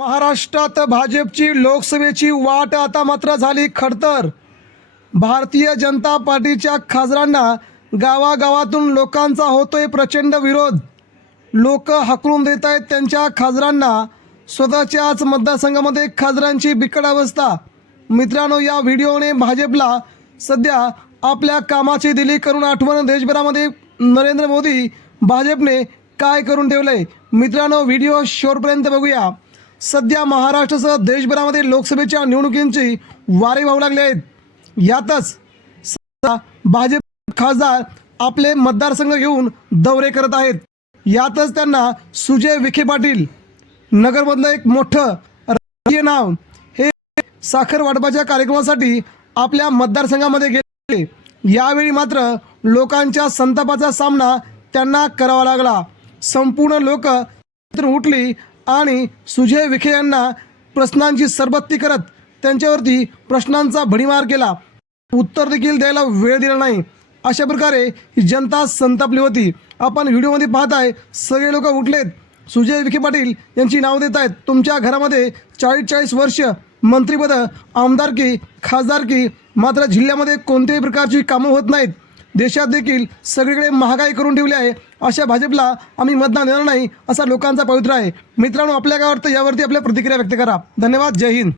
महाराष्ट्रात भाजपची लोकसभेची वाट आता मात्र झाली खडतर. भारतीय जनता पार्टीच्या खासदारांना गावागावातून लोकांचा होतोय प्रचंड विरोध. लोक हाकलून देत आहेत त्यांच्या खासदारांना. स्वतःच्याच मतदारसंघामध्ये खासदारांची बिकट अवस्था. मित्रांनो या व्हिडिओने भाजपला सध्या आपल्या कामाची दिली करून आठवण. देशभरामध्ये नरेंद्र मोदी भाजपने काय करून ठेवलंय? मित्रांनो व्हिडिओ शेवटपर्यंत बघूया. सध्या महाराष्ट्रासह देशभरामध्ये लोकसभेच्या निवडणुकींची वारे वाहू लागले आहेत यातच भाजप खासदार आपले मतदारसंघ घेऊन दौरे करत आहेत. यातच त्यांना सुजय विखे पाटील नगरमधलं एक मोठं राजकीय नाव हे साखर वाटपाच्या कार्यक्रमासाठी आपल्या मतदारसंघामध्ये गेले. यावेळी मात्र लोकांच्या संतापाचा सामना त्यांना करावा लागला. संपूर्ण लोक उठली आणि सुजय विखे यांना प्रश्नांची सरबत्ती करत त्यांच्यावरती प्रश्नांचा भडीमार केला. उत्तर देखील द्यायला वेळ दिला नाही. अशा प्रकारे ही जनता संतापली होती. आपण व्हिडिओमध्ये पाहताय सगळे लोक उठलेत. सुजय विखे पाटील यांची नाव देत आहेत. तुमच्या घरामध्ये चाळीस चाळीस वर्ष मंत्रिपद आमदारकी खासदारकी मात्र जिल्ह्यामध्ये कोणत्याही प्रकारची कामं होत नाहीत. देशात देखील सगळीकडे महागाई करून ठेवली आहे. अशा भाजपला आम्ही मतदान देणार नाही असा लोकांचा पवित्र आहे. मित्रांनो आपल्या काय वाटतं यावरती आपल्या प्रतिक्रिया व्यक्त करा. धन्यवाद. जय हिंद.